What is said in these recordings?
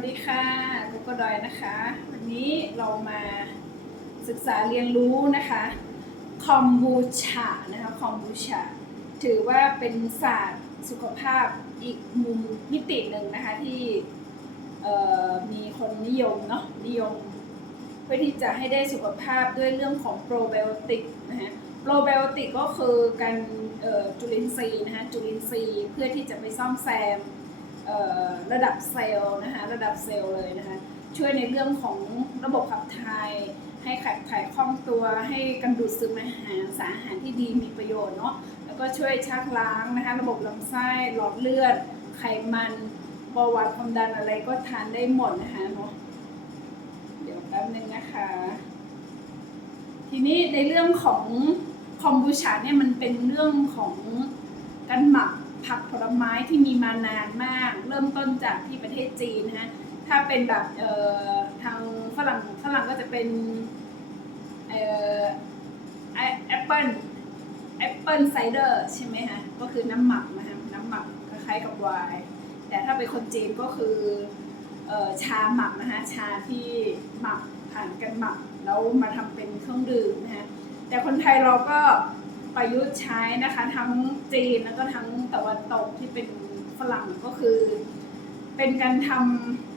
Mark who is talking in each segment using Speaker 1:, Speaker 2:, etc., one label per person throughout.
Speaker 1: วัสดีค่ะกุ๊กกดอยนะคะ วันนี้เรามาศึกษาเรียนรู้นะคะคอมบูชานะคะคอมบูชาถือว่าเป็นศาสตร์สุขภาพอีกมุมมิติหนึ่งนะคะที่มีคนนิยมเนาะนิยม เพื่อที่จะให้ได้สุขภาพด้วยเรื่องของโปรไบโอติกนะคะโปรไบโอติกก็คือการจุลินทรีย์นะคะจุลินทรีย์เพื่อที่จะไปซ่อมแซม ระดับเซลล์นะคะระดับเซลล์เลยนะคะช่วยในเรื่องของระบบขับถ่าย ให้ขับถ่ายคล่องตัวให้กันดูดซึมอาหารสารอาหารที่ดีมีประโยชน์เนาะแล้วก็ช่วยชักล้างนะคะระบบลำไส้หลอดเลือด ไขมันเบาหวานความดันอะไรก็ทานได้หมดนะคะเนาะเดี๋ยวแป๊บนึงนะคะ ทีนี้ในเรื่องของคอมบูชาเนี่ยมันเป็นเรื่องของการหมัก ผักผลไม้ที่มีมานานมาก เริ่มต้นจากที่ประเทศจีนนะฮะถ้าเป็นแบบเอ่อทางฝรั่งฝรั่งก็จะเป็นเอ่อแอปเปิลแอปเปิลไซเดอร์ใช่ไหมฮะก็คือน้ำหมักนะคะน้ำหมักคล้ายๆกับไวน์แต่ถ้าเป็นคนจีนก็คือเอ่อชาหมักนะคะชาที่หมักผ่านกันหมักแล้วมาทำเป็นเครื่องดื่มนะคะแต่คนไทยเราก็ ประยุกต์ใช้นะคะทั้งจีนแล้วก็ทั้งตะวันตกที่เป็นฝรั่งก็คือ เป็นการท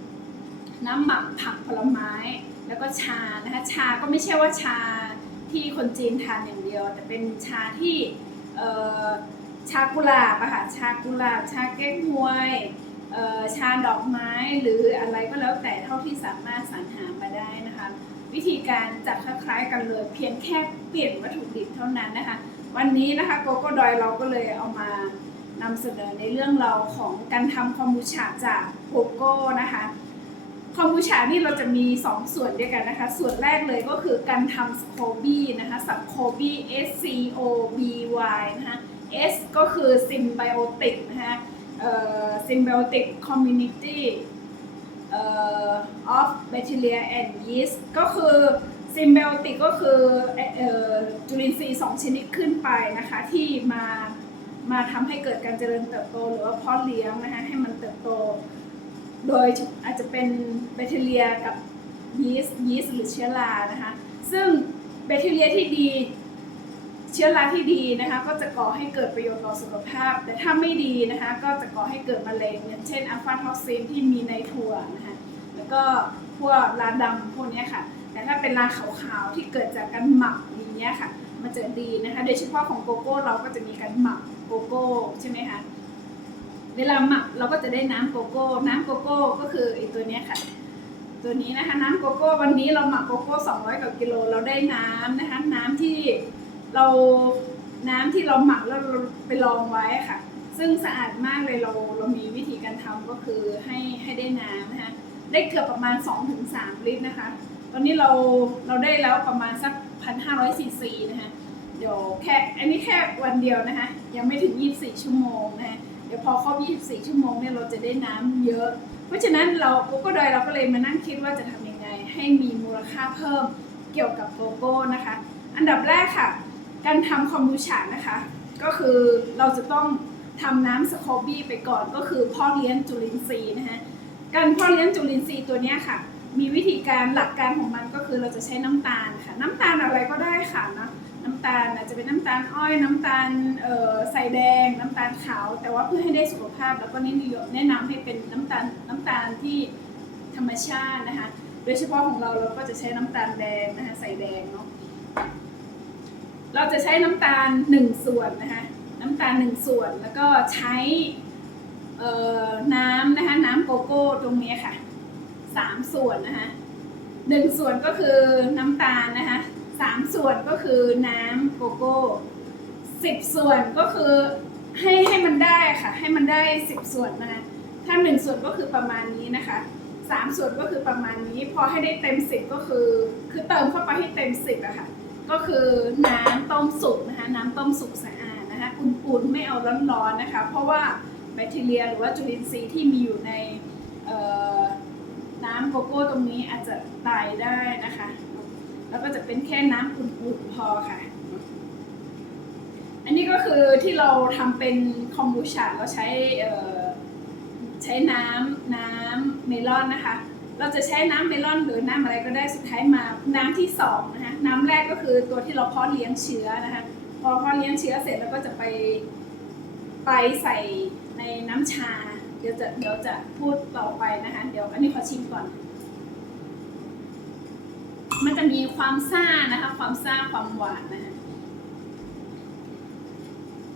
Speaker 1: ำน้ำหมักผักผลไม้ แล้วก็ชานะคะชาก็ไม่ใช่ว่าชาที่คนจีนทานอย่างเดียว แต่เป็นชาที่ชากุหลาบอะค่ะชากุหลาบชาเก๊กฮวยชาดอกไม้หรืออะไรก็แล้วแต่เท่าที่สามารถสรรหามาได้นะคะ วิธีการจะคล้ายๆกันเลยเพียงแค่เปลี่ยนวัตถุดิบเท่านั้นนะคะ วันนี้นะคะโกโก้ดอยเราก็เลยเอามานำเสนอในเรื่องเราของการทำคอมบูชาจากโกโก้นะคะคอมบูชานี่เราจะมี 2 ส่วนด้วยกันนะคะ ส่วนแรกเลยก็คือการทำสโคบี้นะคะสับโคบี้ S C O B Y นะคะ S ก็คือ Symbiotic นะคะเอ่อ Symbiotic Community เอ่อ of bacteria and yeast ก็คือ Symbiotic ก็คือจุลินทรีย์2ชนิดขึ้นไปนะคะ ที่มามาทำให้เกิดการเจริญเติบโต หรือว่าเพาะเลี้ยงนะคะให้มันเติบโต โดยอาจจะเป็นแบคทีเรียกับยีสต์ยีสต์หรือเชื้อรานะคะ ซึ่งแบคทีเรียที่ดีเชื้อราที่ดีนะคะก็จะก่อให้เกิดประโยชน์ต่อสุขภาพ แต่ถ้าไม่ดีนะคะก็จะก่อให้เกิดมะเร็งอย่างเช่นอัลฟาท็อกซินที่มีในถั่วนะคะแล้วก็พวกราดำพวกนี้ค่ะ แต่ถ้าเป็นราขาวๆที่เกิดจากการหมักอย่างเงี้ยค่ะ มันจะดีนะคะโดยเฉพาะของโกโก้เราก็จะมีการหมักโกโก้ใช่ไหมคะเวลาหมักเราก็จะได้น้ำโกโก้ น้ำโกโก้ก็คือไอตัวเนี้ยค่ะ ตัวนี้นะคะน้ำโกโก้วันนี้เราหมักโกโก้ 200กว่ากิโลเราได้น้ำนะคะน้ำที่เราน้ำที่เราหมักแล้วเราไปลองไว้ค่ะ ซึ่งสะอาดมากเลยเราเรามีวิธีการทำก็คือให้ให้ได้น้ำนะคะได้เกือบประมาณ 2-3 ลิตรนะคะ ตอนนี้เราเราได้แล้วประมาณสัก1,500ซีซีนะคะเดี๋ยวแค่อันนี้แค่วันเดียวนะคะยังไม่ถึง 24 ชั่วโมงนะคะเดี๋ยวพอครบ 24 ชั่วโมงเนี่ยเราจะได้น้ำเยอะ เพราะฉะนั้นเราโกโก้ดอยเราก็เลยมานั่งคิดว่าจะทำยังไง ให้มีมูลค่าเพิ่มเกี่ยวกับโกโก้นะคะ อันดับแรกค่ะ การทำคอมบูชานะคะ ก็คือเราจะต้องทำน้ำสโคบี้ไปก่อนก็คือพ่อเลี้ยงจุลินทรีย์นะคะการพ่อเลี้ยงจุลินทรีย์ตัวเนี้ยค่ะ มีวิธีการหลักการของมันก็คือเราจะใช้น้ำตาลค่ะ น้ำตาลอะไรก็ได้ค่ะนะน้ำตาลอาจจะเป็นน้ำตาลอ้อย น้ำตาลใส่แดง น้ำตาลขาว แต่ว่าเพื่อให้ได้สุขภาพ แล้วก็นิยมแนะนำให้เป็นน้ำตาลน้ำตาลที่ธรรมชาตินะคะ โดยเฉพาะของเราเราก็จะใช้น้ำตาลแดงนะคะใส่แดงเนาะเราจะใช้น้ำตาลหนึ่งส่วนนะคะน้ำตาลหนึ่งส่วนแล้วก็ใช้น้ำนะคะน้ำโกโก้ตรงนี้ค่ะ สามส่วนนะคะหนึ่งส่วนก็คือน้ำตาลนะคะสามส่วนก็คือน้ำโกโก้สิบส่วนก็คือให้ให้มันได้ค่ะ ให้มันได้สิบส่วนนะคะถ้าหนึ่งส่วนก็คือประมาณนี้นะคะสามส่วนก็คือประมาณนี้พอให้ได้เต็มสิบก็คือ คือเติมเข้าไปให้เต็มสิบอะค่ะก็คือน้ำต้มสุกนะคะน้ำต้มสุกสะอาดนะคะอุ่นๆไม่เอาร้อนๆนะคะ เพราะว่าแบคทีเรียหรือว่าจุลินทรีย์ที่มีอยู่ในเอ่อ น้ำโกโก้ตรงนี้อาจจะตายได้นะคะ แล้วก็จะเป็นแค่น้ำอุ่นๆพอค่ะ อันนี้ก็คือที่เราทำเป็นคอมบูชาเราใช้ใช้น้ำน้ำำเมลอนนะคะ เราจะใช้น้ำเมลอนหรือน้ำอะไรก็ได้สุดท้ายมาน้ำที่สองนะคะน้ำแรกก็คือตัวที่เราเพาะเลี้ยงเชื้อนะคะพอเพาะเลี้ยงเชื้อเสร็จแล้วก็จะไปไปใส่ในน้ำชา เดี๋ยวจะเดี๋ยวจะพูดต่อไปนะคะ เดี๋ยวอันนี้ขอชิมก่อน มันจะมีความซ่านะคะ ความซ่าความหวานนะคะ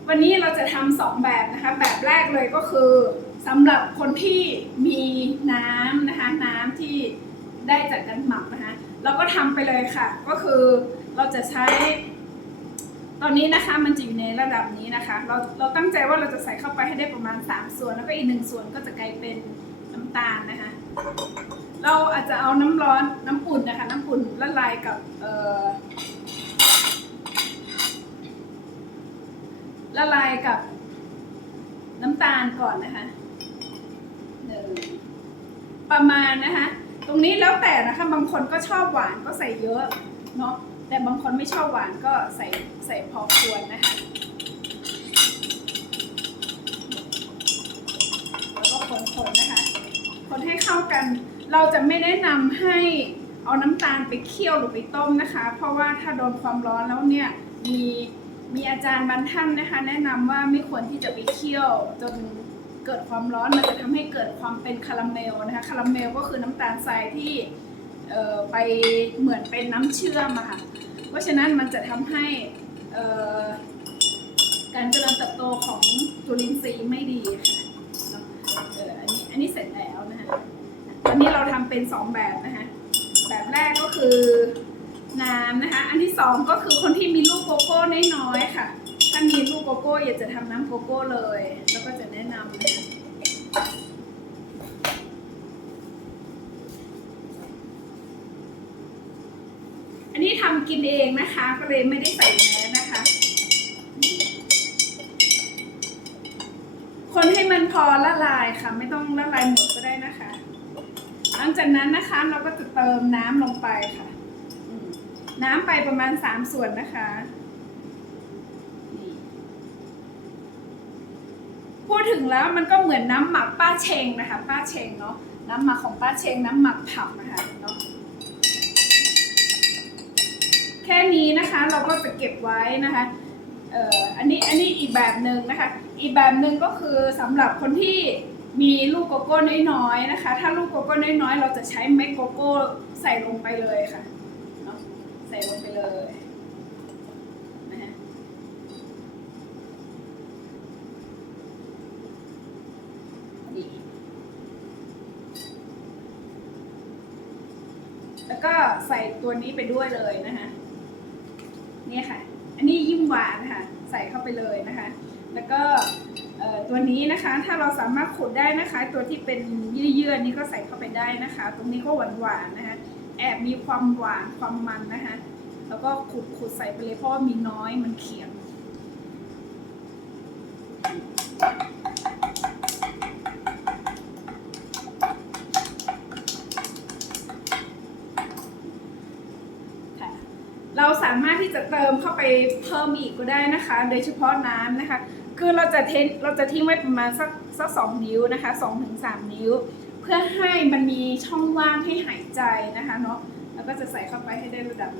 Speaker 1: วันนี้เราจะทำสองแบบนะคะ แบบแรกเลยก็คือสำหรับคนที่มีน้ำนะคะ น้ำที่ได้จากการหมักนะคะ เราก็ทำไปเลยค่ะ ก็คือเราจะใช้ ตอนนี้นะคะมันจะอยู่ในระดับนี้นะคะ เราเราตั้งใจว่าเราจะใส่เข้าไปให้ได้ประมาณ 3 ส่วน แล้วก็อีกหนึ่งส่วนก็จะกลายเป็นน้ำตาลนะคะ เราอาจจะเอาน้ำร้อนน้ำอุ่นนะคะ น้ำอุ่นละลายกับเออละลายกับน้ำตาลก่อนนะคะหนึ่งประมาณนะคะ ตรงนี้แล้วแต่นะคะ บางคนก็ชอบหวานก็ใส่เยอะเนาะ แต่บางคนไม่ชอบหวานก็ใส่ใส่พอควรนะคะ แล้วก็คนๆนะคะ คนให้เข้ากัน เราจะไม่แนะนำให้เอาน้ำตาลไปเคี่ยวหรือไปต้มนะคะ เพราะว่าถ้าโดนความร้อนแล้วเนี่ยมีมีอาจารย์บางท่านนะคะ แนะนำว่าไม่ควรที่จะไปเคี่ยวจนเกิดความร้อนมันจะทำให้เกิดความเป็นคาราเมลนะคะคาราเมลก็คือน้ำตาลทรายที่ ไปเหมือนเป็นน้ำเชื่อมอะค่ะ เพราะฉะนั้นมันจะทำให้การเจริญเติบโตของจุลินทรีย์ไม่ดีค่ะอันนี้อันนี้เสร็จแล้วนะคะตอนนี้เราทำเป็นสองแบบนะคะ แบบแรกก็คือน้ำนะคะ อันที่สองก็คือคนที่มีลูกโกโก้น้อยๆค่ะ ถ้ามีลูกโกโก้อยากจะทำน้ำโกโก้เลย แล้วก็จะแนะนำนะคะอันนี้ทำ กินเองนะคะ ก็เลยไม่ได้ใส่แมสนะคะ คนให้มันพอละลายค่ะ ไม่ต้องละลายหมดก็ได้นะคะ หลังจากนั้นนะคะเราก็จะเติมน้ำลงไปค่ะ น้ำไปประมาณสามส่วนนะคะพูดถึงแล้วมันก็เหมือนน้ำหมักป้าเชงนะคะ ป้าเชงเนาะน้ำหมักของป้าเชงน้ำหมักผักนะคะเนาะ แค่นี้นะคะเราก็จะเก็บไว้นะคะเอ่ออันนี้อันนี้อีกแบบหนึ่งนะคะ อีกแบบหนึ่งก็คือสำหรับคนที่มีลูกโกโก้น้อยๆนะคะ ถ้าลูกโกโก้น้อยๆ เราจะใช้เม็ดโกโก้ใส่ลงไปเลยค่ะเนาะใส่ลงไปเลยนะฮะแล้วก็ใส่ตัวนี้ไปด้วยเลยนะคะ หวานค่ะใส่เข้าไปเลยนะคะ แล้วก็ตัวนี้นะคะถ้าเราสามารถขดได้นะคะ ตัวที่เป็นเยื่อๆนี่ก็ใส่เข้าไปได้นะคะ ตรงนี้ก็หวานๆนะคะแอบมีความหวานความมันนะคะแล้วก็ขูดขูดใส่ไปเลยเพราะว่ามีน้อยมันเขียมค่ะ เราสามารถที่ จะเติมเข้าไปเพิ่มอีกก็ได้นะคะ โดยเฉพาะน้ำนะคะ คือเราจะเทนเราจะทิ้งไว้ประมาณสักสักสองนิ้วนะคะสองถึงสามนิ้ว เพื่อให้มันมีช่องว่างให้หายใจนะคะเนาะแล้วก็จะใส่เข้าไปให้ได้ระดับ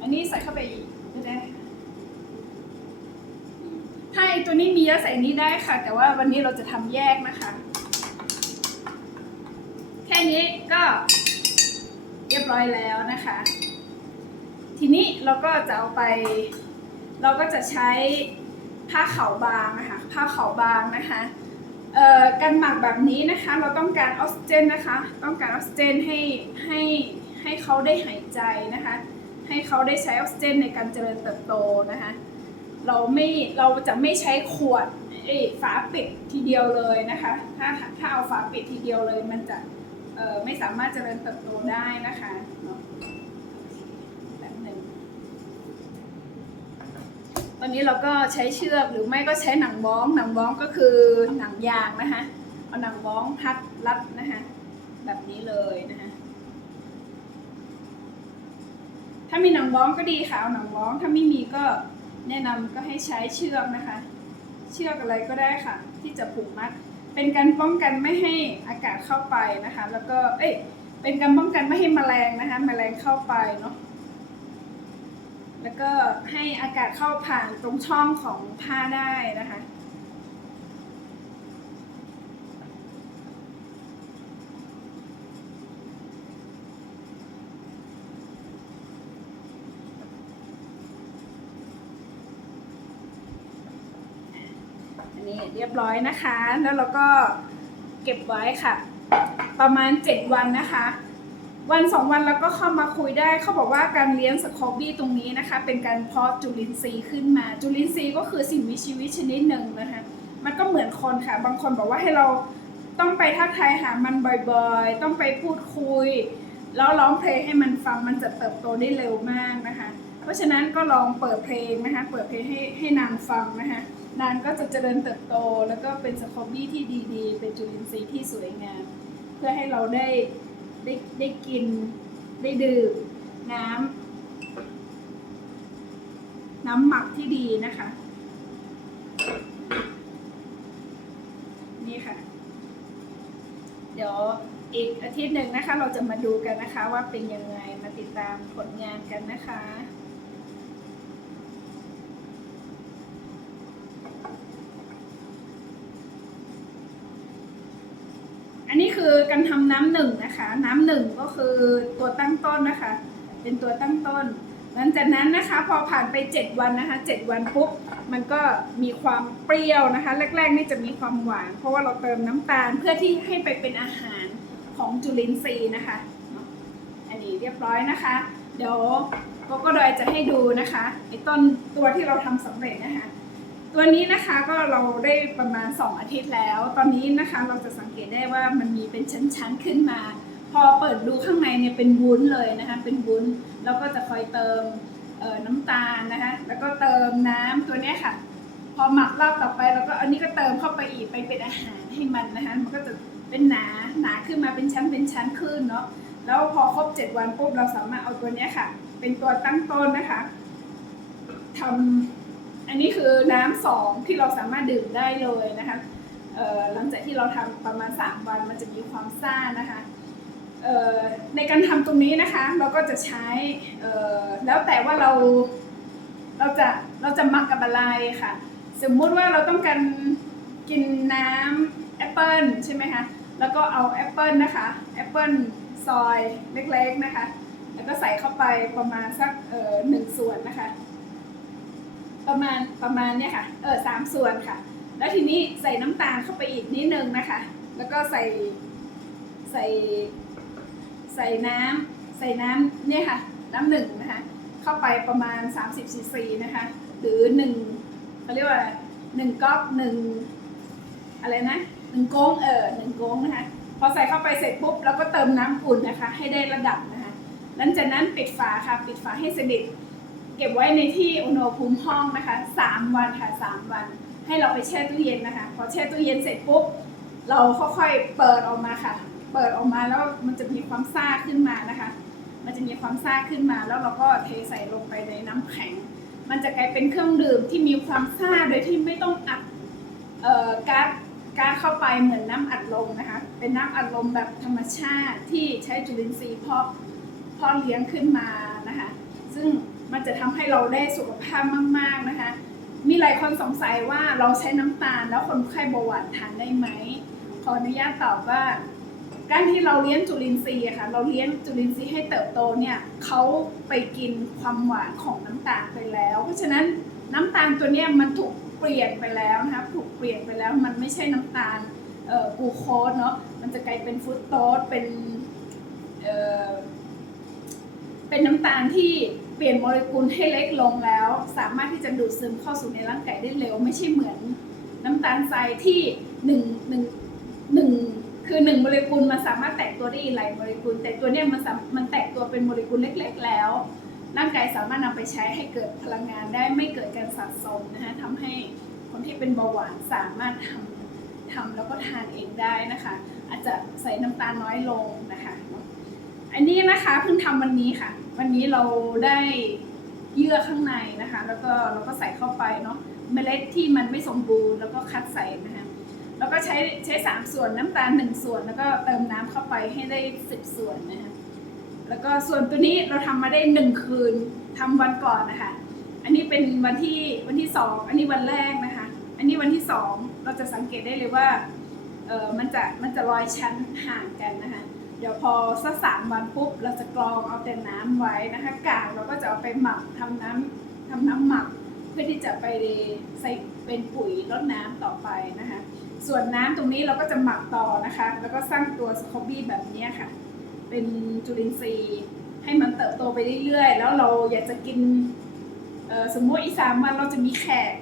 Speaker 1: อันนี้ใส่เข้าไปอีกได้ค่ะถ้าไอตัวนี้มีเยอะใส่นนี้ได้ค่ะ แต่ว่าวันนี้เราจะทำแยกนะคะ แค่นี้ก็ เรียบร้อยแล้วนะคะ ทีนี้เราก็จะเอาไป เราก็จะใช้ผ้าขาวบางนะคะผ้าขาวบางนะคะการหมักแบบนี้นะคะเราต้องการออกซิเจนนะคะ ต้องการออกซิเจนให้ให้ให้เขาได้หายใจนะคะ ให้เขาได้ใช้ออกซิเจนในการเจริญเติบโตนะคะ เราไม่เราจะไม่ใช้ขวดเอ้ฝาปิดทีเดียวเลยนะคะ ถ้าถ้าเอาฝาปิดทีเดียวเลยมันจะ ไม่สามารถเจริญเติบโตได้นะคะแบบหนึ่งตอนนี้เราก็ใช้เชือกหรือไม่ก็ใช้หนังบ้อง หนังบ้องก็คือหนังยางนะคะเอาหนังบ้องพัดรัดนะคะแบบนี้เลยนะคะถ้ามีหนังบ้องก็ดีค่ะเอาหนังบ้อง ถ้าไม่มีก็แนะนำก็ให้ใช้เชือกนะคะ เชือกอะไรก็ได้ค่ะ ที่จะผูกมัด เป็นการป้องกันไม่ให้อากาศเข้าไปนะคะ แล้วก็เอ้ยเป็นการป้องกันไม่ให้แมลงนะคะแมลงเข้าไปเนาะแล้วก็ให้อากาศเข้าผ่านตรงช่องของผ้าได้นะคะ รียบร้อยนะคะ แล้วเราก็เก็บไว้ค่ะ ประมาณ 7 วันนะคะ วันสองวันแล้วก็เข้ามาคุยได้เขาบอกว่าการเลี้ยงสคอบี้ตรงนี้นะคะ เป็นการเพาะจุลินทรีย์ขึ้นมา จุลินทรีย์ก็คือสิ่งมีชีวิตชนิดหนึ่งนะคะ มันก็เหมือนคนค่ะ บางคนบอกว่าให้เราต้องไปทักทายหามันบ่อยๆ ต้องไปพูดคุย แล้วร้องเพลงให้มันฟังมันจะเติบโตได้เร็วมากนะคะ เพราะฉะนั้นก็ลองเปิดเพลงนะคะ เปิดเพลงให้ให้นางฟังนะคะ นางก็จะเจริญเติบโต แล้วก็เป็นสคอบี้ที่ดีๆ เป็นจุลินทรีย์ที่สวยงาม เพื่อให้เราได้ได้ได้กินได้ดื่มน้ำน้ำหมักที่ดีนะคะ นี่ค่ะ เดี๋ยวอีกอาทิตย์หนึ่งนะคะ เราจะมาดูกันนะคะว่าเป็นยังไงมาติดตามผลงานกันนะคะ อันนี้คือการ ทำน้ำหนึ่งนะคะ น้ำหนึ่งก็คือตัวตั้งต้นนะคะ เป็นตัวตั้งต้น หลังจากนั้นนะคะ พอผ่านไป 7 วันนะคะ 7 วันปุ๊บมันก็มีความเปรี้ยวนะคะ แรกๆนี่จะมีความหวาน เพราะว่าเราเติมน้ำตาลเพื่อที่ให้ไปเป็นอาหารของจุลินทรีย์นะคะ อันนี้เรียบร้อยนะคะ เดี๋ยวโกโก้ดอยจะให้ดูนะคะไอ้ต้นตัวที่เราทำสำเร็จนะคะ ตัวนี้นะคะก็เราได้ประมาณ 2 อาทิตย์แล้ว ตอนนี้นะคะเราจะสังเกตได้ว่ามันมีเป็นชั้นๆขึ้นมา พอเปิดดูข้างในเนี่ยเป็นวุ้นเลยนะคะเป็นวุ้นแล้วก็จะคอยเติมน้ำตาลนะคะแล้วก็เติมน้ำตัวนี้ค่ะพอหมักรอบต่อไปแล้วก็อันนี้ก็เติมเข้าไปอีกไปเป็นอาหารให้มันนะคะมันก็จะเป็นหนาหนาขึ้นมาเป็นชั้นเป็นชั้นขึ้นเนาะแล้วพอครบ 7 วันปุ๊บเราสามารถเอาตัวนี้ค่ะ เป็นตัวตั้งต้นนะคะทำ อันนี้คือน้ำสองที่เราสามารถดื่มได้เลยนะคะหลังจากที่เราทำประมาณ 3 วันมันจะมีความซ่านะคะในการทำตรงนี้นะคะเราก็จะใช้แล้วแต่ว่าเราเราจะเราจะมักกับอะไรค่ะ สมมุติว่าเราต้องการกินน้ำแอปเปิลใช่ไหมคะแล้วก็เอาแอปเปิลนะคะแอปเปิลซอยเล็กๆนะคะ แล้วก็ใส่เข้าไปประมาณสักหนึ่งส่วนนะคะ ประมาณประมาณเนี่ยค่ะเออสามส่วนค่ะ แล้วทีนี้ใส่น้ำตาลเข้าไปอีกนิดนึงนะคะ แล้วก็ใส่ใส่ใส่น้ำใส่น้ำเนี่ยค่ะ น้ำหนึ่งนะคะ เข้าไปประมาณ 30ซีซีนะคะ หรือหนึ่งเขาเรียกว่าหนึ่งก๊อกหนึ่งอะไรนะหนึ่งโก้งเออหนึ่งโก้งนะคะ พอใส่เข้าไปเสร็จปุ๊บเราก็เติมน้ำอุ่นนะคะ ให้ได้ระดับนะคะหลังจากนั้นปิดฝาค่ะ ปิดฝาให้สนิท ก็บไว้ในที่อุณหภูมิห้องนะคะสามวันค่ะสามวัน ให้เราไปแช่ตู้เย็นนะคะ พอแช่ตู้เย็นเสร็จปุ๊บเราค่อยๆเปิดออกมาค่ะ เปิดออกมาแล้วมันจะมีความซ่าขึ้นมานะคะ มันจะมีความซ่าขึ้นมา แล้วเราก็เทใส่ลงไปในน้ำแข็ง มันจะกลายเป็นเครื่องดื่มที่มีความซ่าโดยที่ไม่ต้องอัดเอ่อก๊าซก๊าซเข้าไปเหมือนน้ำอัดลมนะคะ เป็นน้ำอัดลมแบบธรรมชาติที่ใช้จุลินทรีย์เพาะเพาะเลี้ยงขึ้นมานะคะ ซึ่ง มันจะทำให้เราได้สุขภาพมาก ๆนะคะ มีหลายคนสงสัยว่าเราใช้น้ำตาลแล้วคนไข้เบาหวานทานได้ไหม ขออนุญาตตอบว่า การที่เราเลี้ยงจุลินทรีย์ค่ะ เราเลี้ยงจุลินทรีย์ให้เติบโตเนี่ยเขาไปกินความหวานของน้ำตาลไปแล้ว เพราะฉะนั้นน้ำตาลตัวเนี้ยมันถูกเปลี่ยนไปแล้วนะคะถูกเปลี่ยนไปแล้วมันไม่ใช่น้ำตาลกูโคสเนาะมันจะกลายเป็นฟุตโตสเป็นเป็นน้ำตาลที่ ปลี่ยนโมเลกุลให้เล็กลงแล้ว สามารถที่จะดูดซึมเข้าสู่ในร่างกายได้เร็ว ไม่ใช่เหมือนน้ำตาลทรายที่หนึ่งหนึ่งหนึ่งคือหนึ่งโมเลกุลมันสามารถแตกตัวได้อีกหลายโมเลกุล แต่ตัวเนี้ยมันมันแตกตัวเป็นโมเลกุลเล็ก ๆ แล้ว ร่างกายสามารถนำไปใช้ให้เกิดพลังงานได้ไม่เกิดการสะสมนะคะทำให้คนที่เป็นเบาหวานสามารถทำทำแล้วก็ทานเองได้นะคะ อาจจะใส่น้ำตาลน้อยลงนะคะ อันนี้นะคะเพิ่งทำวันนี้ค่ะ วันนี้เราได้เยื่อข้างในนะคะ แล้วก็เราก็ใส่เข้าไปเนาะเมล็ดที่มันไม่สมบูรณ์แล้วก็คัดใส่นะคะแล้วก็ใช้ใช้สามส่วนน้ำตาลหนึ่งส่วน แล้วก็เติมน้ำเข้าไปให้ได้สิบส่วนนะคะแล้วก็ส่วนตัวนี้เราทำมาได้หนึ่งคืนทำวันก่อนนะคะอันนี้เป็นวันที่วันที่สองอันนี้วันแรกนะคะ อันนี้วันที่สองเราจะสังเกตได้เลยว่าเออมันจะมันจะลอยชั้นห่างกันนะคะ เดี๋ยวพอสักสามวันปุ๊บเราจะกรองเอาแต่น้ำไว้นะคะกากเราก็จะเอาไปหมักทำน้ำทำน้ำหมัก เพื่อที่จะไปใส่เป็นปุ๋ยรดน้ำต่อไปนะคะ ส่วนน้ำตรงนี้เราก็จะหมักต่อนะคะ แล้วก็สร้างตัวสคอบบี้แบบนี้ค่ะ เป็นจุลินทรีย์ให้มันเติบโตไปเรื่อยๆ แล้วเราอยากจะกินสมมติอีสามวันเราจะมีแขก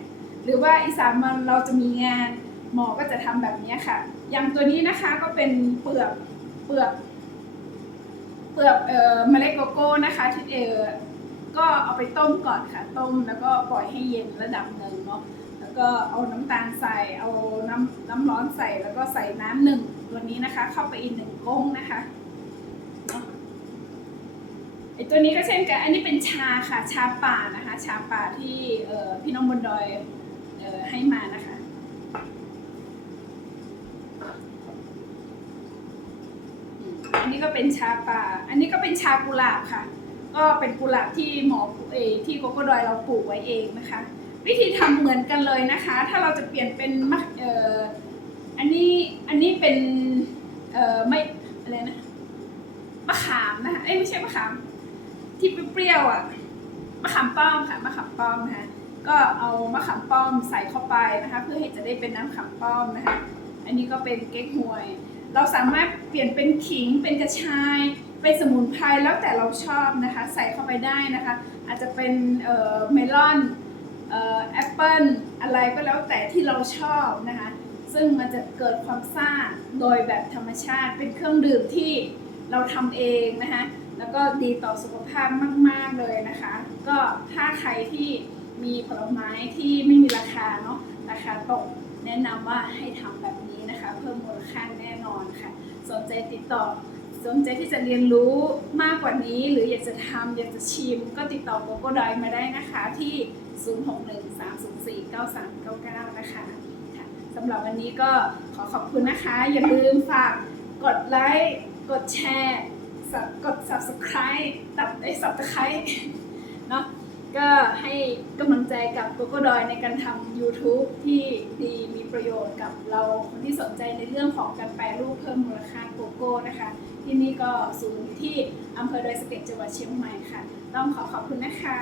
Speaker 1: หรือว่าอีสามวันเราจะมีงานหมอก็จะทำแบบนี้ค่ะ อย่างตัวนี้นะคะก็เป็นเปลือก เปลือกเปลือกเอ่อเมล็ดโกโก้นะคะที่เออก็เอาไปต้มก่อนค่ะ ต้มแล้วก็ปล่อยให้เย็นระดับหนึ่งเนาะแล้วก็เอาน้ำตาลใส่เอาน้ำน้ำร้อนใส่แล้วก็ใส่น้ำหนึ่งตัวนี้นะคะ เข้าไปอีกหนึ่งก้งนะคะเนาะไอตัวนี้ก็เช่นกันอันนี้เป็นชาค่ะ ชาป่านะคะ ชาป่าที่พี่น้องบนดอยออให้มานะคะ อันนี้ก็เป็นชาป่า อันนี้ก็เป็นชากุหลาบค่ะ ก็เป็นกุหลาบที่หมอเอที่โกโก้ดอยเราปลูกไว้เองนะคะ วิธีทำเหมือนกันเลยนะคะ ถ้าเราจะเปลี่ยนเป็นมะเอออันนี้อันนี้เป็นเออไม่อะไรนะมะขามนะคะเอ้ยไม่ใช่มะขาม ที่เปรี้ยวอะมะขามป้อมค่ะมะขามป้อมนะคะก็เอามะขามป้อมใส่เข้าไปนะคะ เพื่อให้จะได้เป็นน้ำขามป้อมนะคะ อันนี้ก็เป็นเก๊กฮวย เราสามารถเปลี่ยนเป็นขิงเป็นกระชาย เป็นสมุนไพรแล้วแต่เราชอบนะคะ ใส่เข้าไปได้นะคะ อาจจะเป็นเมลอนแอปเปิลอะไรก็แล้วแต่ที่เราชอบนะคะ ซึ่งมันจะเกิดความซ่าโดยแบบธรรมชาติเป็นเครื่องดื่มที่เราทำเองนะคะแล้วก็ดีต่อสุขภาพมาก ๆ เลยนะคะ ก็ถ้าใครที่มีผลไม้ที่ไม่มีราคาเนาะราคาตกแนะนำว่าให้ทำแบบนี้นะคะ เพิ่มมูลค่าแน่นอน ค่ะ สนใจติดต่อ สนใจที่จะเรียนรู้มากกว่านี้ หรืออยากจะทำอยากจะชิม ก็ติดต่อโกโก้ดอยมาได้นะคะที่ 0613049399 นะคะค่ะสำหรับวันนี้ก็ขอขอบคุณนะคะ อย่าลืมฝากกดไลค์กดแชร์กด subscribe ตับไอ้ subscribe เนาะ ก็ให้กำลังใจกับโกโก้ดอยในการทำ YouTube ที่ดีมีประโยชน์กับเราคนที่สนใจในเรื่องของการแปรรูปเพิ่มมูลค่าโกโก้นะคะ ที่นี่ก็ศูนย์ที่อำเภอดอยสะเก็ดจังหวัดเชียงใหม่ค่ะ ต้องขอขอบคุณนะคะ